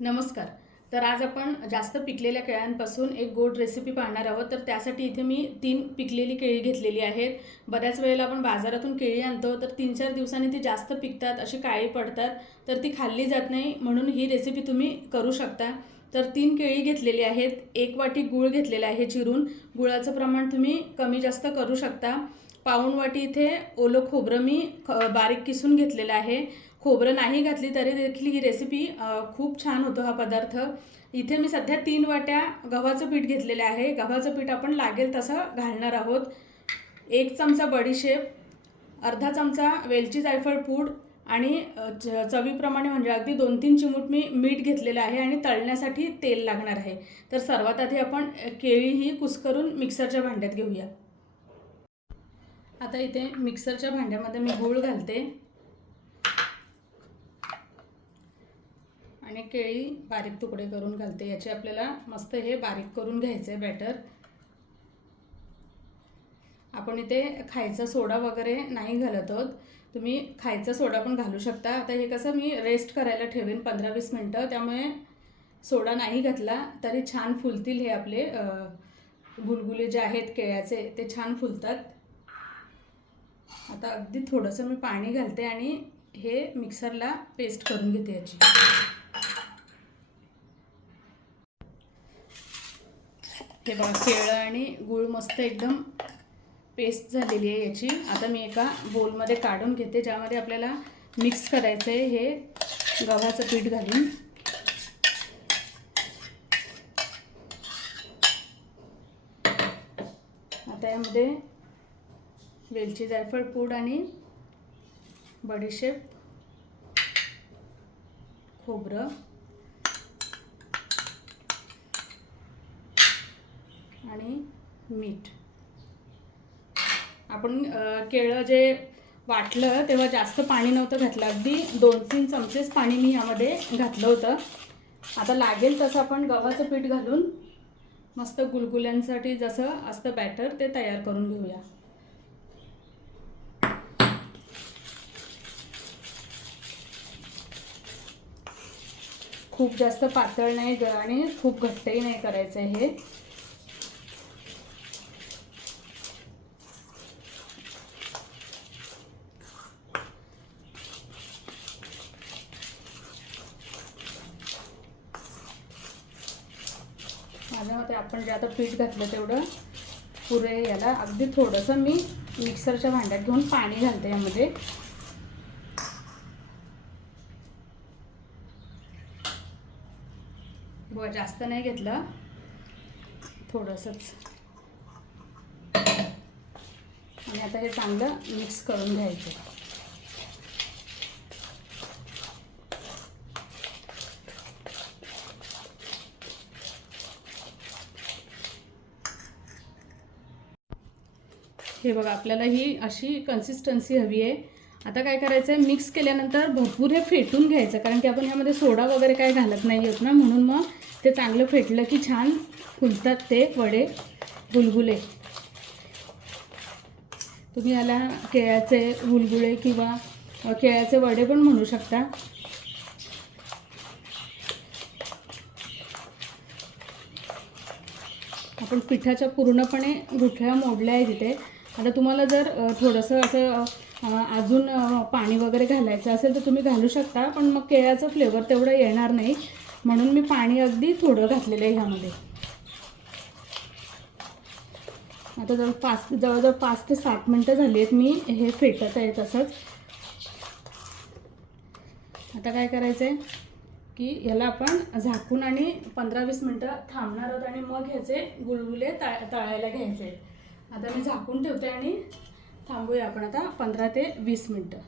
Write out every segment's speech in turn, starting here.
नमस्कार. तर आज आपण जास्त पिकलेल्या केळ्यांपासून एक गोड रेसिपी पाहणार आहोत. तर त्यासाठी इथे मी तीन पिकलेली केळी घेतलेली आहेत. बऱ्याच वेळेला आपण बाजारातून केळी आणतो तर तीन चार दिवसांनी ती जास्त पिकतात अशी काळी पडतात तर ती खाल्ली जात नाही म्हणून ही रेसिपी तुम्ही करू शकता. तर तीन केळी घेतलेली आहेत. एक वाटी गूळ घेतलेला आहे चिरून. गुळाचं प्रमाण तुम्ही कमी जास्त करू शकता. पाऊण वाटी इथे ओलं खोबरं मी ख- बारीक किसून घेतलेलं आहे. खोबरं नाही घातली तरी देखील ही रेसिपी खूप छान होतो हा पदार्थ. इथे मी सध्या तीन वाट्या गव्हाचं पीठ घेतलेलं आहे. गव्हाचं पीठ आपण लागेल तसं घालणार आहोत. एक चमचा बडीशेप अर्धा चमचा वेलची जायफळ पूड आणि च- चवीप्रमाणे म्हणजे अगदी दोन तीन चिमूट मी मीठ घेतलेलं आहे आणि तळण्यासाठी तेल लागणार आहे. तर सर्वात आधी आपण केळी ही कुस्करून मिक्सरच्या भांड्यात घेऊया. आता इथे मिक्सरच्या भांड्यामध्ये मी गूळ घालते. आणि केळी बारीक तुकडे करून घालते. याचे आपल्याला मस्त हे बारीक करून घ्यायचं आहे बॅटर आपण इथे खायचा सोडा वगैरे नाही घालत आहोत. तुम्ही खायचा सोडा पण घालू शकता. आता हे कसं मी रेस्ट करायला ठेवेन पंधरा वीस मिनटं. त्यामुळे सोडा नाही घातला तरी छान फुलतील हे आपले गुलगुले जे आहेत केळ्याचे ते छान फुलतात. आता अगदी थोडंसं मी पाणी घालते आणि हे मिक्सरला पेस्ट करून घेते याची. हे बघा केळं आणि गूळ मस्त एकदम पेस्ट झालेली आहे याची. आता मी एका बोलमध्ये काढून घेते ज्यामध्ये आपल्याला मिक्स करायचं आहे हे गव्हाचं पीठ घालून. आता यामध्ये वेलची जायफळ पूड आणि बडीशेप खोबरं. आणि मीठ. आपण केळं जे वाटलं तेव्हा जास्त पाणी नव्हतं घातलं. अगदी दोन तीन चमचेच पाणी मी यामध्ये घातलं होतं. आता लागेल तसं आपण गव्हाचं पीठ घालून मस्त गुलगुल्यांसाठी जसं असतं बॅटर ते तयार करून घेऊया. खूप जास्त पातळ नाही आणि खूप घट्टही नाही करायचं आहे हे. माझ्या मते आपण जे आता पीठ घातलं तेवढं पुरे याला. अगदी थोडंसं मी मिक्सरच्या भांड्यात घेऊन पाणी घालते यामध्ये. व जास्त नाही घेतलं. थोडंसंच. आणि आता हे चांगलं मिक्स करून घ्यायचं. हे बघा आपल्याला ही अशी कन्सिस्टन्सी हवी आहे. आता काय करायचं आहे मिक्स केल्यानंतर भरपूर हे फेटून घ्यायचं कारण की आपण ह्यामध्ये सोडा वगैरे काय घालत नाही आहोत ना म्हणून मग ते चांगलं फेटलं की छान फुलतात ते वडे गुलगुले. तुम्ही याला केळ्याचे गुलगुले किंवा केळ्याचे वडे पण म्हणू शकता. आपण पिठाच्या पूर्णपणे गुठळ्या मोडल्या आहेत तिथे आता तुम्हाला जर थोडंसं असं अजून पाणी वगैरे घालायचं असेल तर तुम्ही घालू शकता पण मग केळ्याचं फ्लेवर तेवढं येणार नाही. म्हणून मी पाणी अगदी थोडं घातलेलं आहे ह्यामध्ये. आता जवळ पाच जवळजवळ पाच ते सात मिनटं झाली आहेत मी हे फेटत आहे तसंच. आता काय करायचं आहे की याला आपण झाकून आणि पंधरा वीस मिनटं थांबणार आहोत आणि मग ह्याचे गुलगुले ता तळायला घ्यायचे आहेत. आता मी झाकून ठेवते आणि थांबूया आपण आता पंधरा ते वीस मिनटं.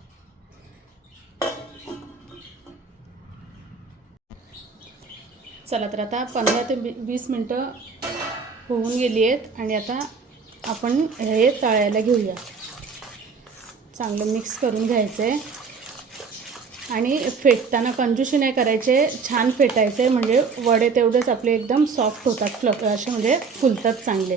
चला तर आता पंधरा ते वीस मिनटं होऊन गेली आहेत आणि आता आपण हे तळायला घेऊया. चांगलं मिक्स करून घ्यायचं आहे आणि फेटताना कंजूशी नाही करायचे छान फेटायचे म्हणजे वडे तेवढेच आपले एकदम सॉफ्ट होतात फ्लफ असे म्हणजे फुलतात चांगले.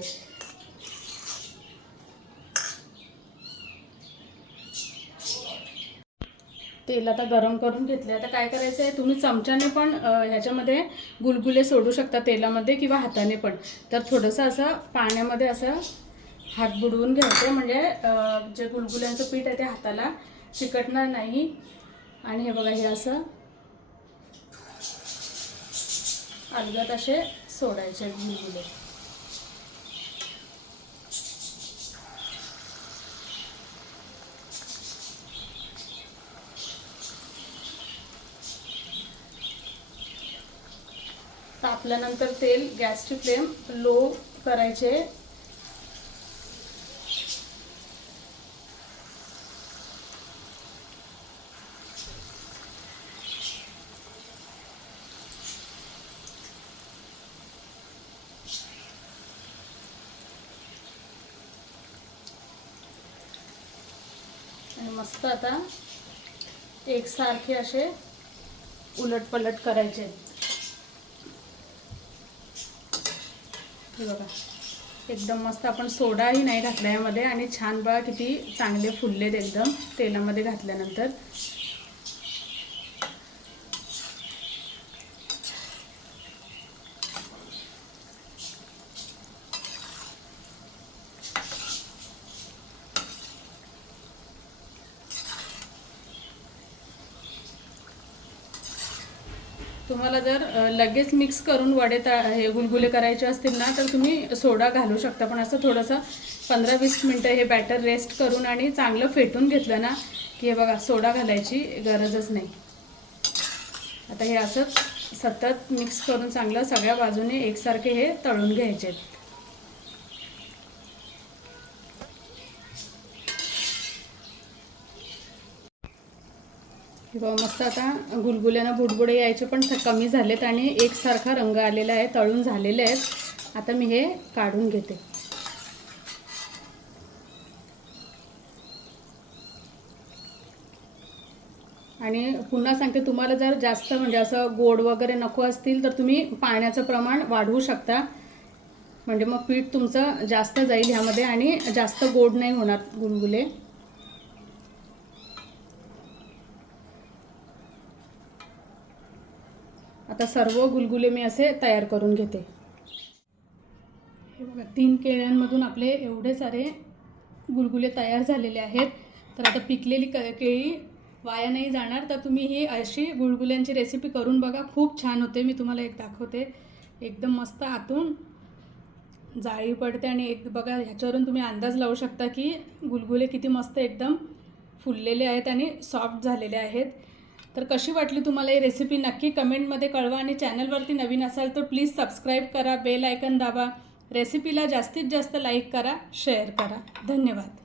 तेल आता गरम करून घेतले आता काय करायचं आहे तुम्ही चमच्याने पण ह्याच्यामध्ये गुलगुले सोडू शकता तेलामध्ये किंवा हाताने पण. तर थोडंसं असं पाण्यामध्ये असं हात बुडवून घ्यायचं. म्हणजे जे गुलगुल्यांचं पीठ आहे ते हाताला चिकटणार नाही. आणि हे बघा हे असं अलगत असे सोडायचे गुलगुले. तापल्यानंतर तेल गॅसची फ्लेम लो करायचे. आणि मस्त आता एकसारखे असे उलटपलट करायचे. हे बघा. एकदम मस्त आपण सोडाही नाही घातला यामध्ये आणि छान बघा किती चांगले फुललेत एकदम तेलामध्ये घातल्यानंतर. तुम्हाला जर लगेच मिक्स करून वडे ता हे गुलगुले करायचे असतील ना तर तुम्ही सोडा घालू शकता. पण असं थोडंसं पंधरा वीस मिनटं हे बॅटर रेस्ट करून आणि चांगलं फेटून घेतलं ना की हे बघा सोडा घालायची गरजच नाही. आता हे असंच सतत मिक्स करून चांगलं सगळ्या बाजूने एकसारखे हे तळून घ्यायचे. आहेत बघा मस्त आता गुलगुल्यांना बुडबुडे यायचे पण कमी झालेत आणि एकसारखा रंग आलेला आहे तळून झालेले आहेत. आता मी हे काढून घेते. आणि पुन्हा सांगते तुम्हाला जर जास्त म्हणजे असं गोड वगैरे नको असतील तर तुम्ही पाण्याचं प्रमाण वाढवू शकता. म्हणजे मग पीठ तुमचं जास्त जाईल ह्यामध्ये आणि जास्त गोड नाही होणार गुलगुले. आता सर्व गुलगुले मी असे तयार करून घेते. हे बघा तीन केळ्यांमधून आपले एवढे सारे गुलगुले तयार झालेले आहेत. तर आता पिकलेली क केळी वाया नाही जाणार. तर तुम्ही ही अशी गुलगुल्यांची रेसिपी करून बघा. खूप छान होते. मी तुम्हाला एक दाखवते. एकदम मस्त आतून जाळी पडते आणि एक बघा ह्याच्यावरून तुम्ही अंदाज लावू शकता की गुलगुले किती मस्त एकदम फुललेले आहेत आणि सॉफ्ट झालेले आहेत. तर कशी वाटली तुम्हाला ही रेसिपी नक्की कमेंटमध्ये कळवा आणि चॅनलवरती नवीन असाल तर प्लीज सबस्क्राईब करा बेल आयकन दाबा. रेसिपीला जास्तीत जास्त लाईक करा शेअर करा. धन्यवाद.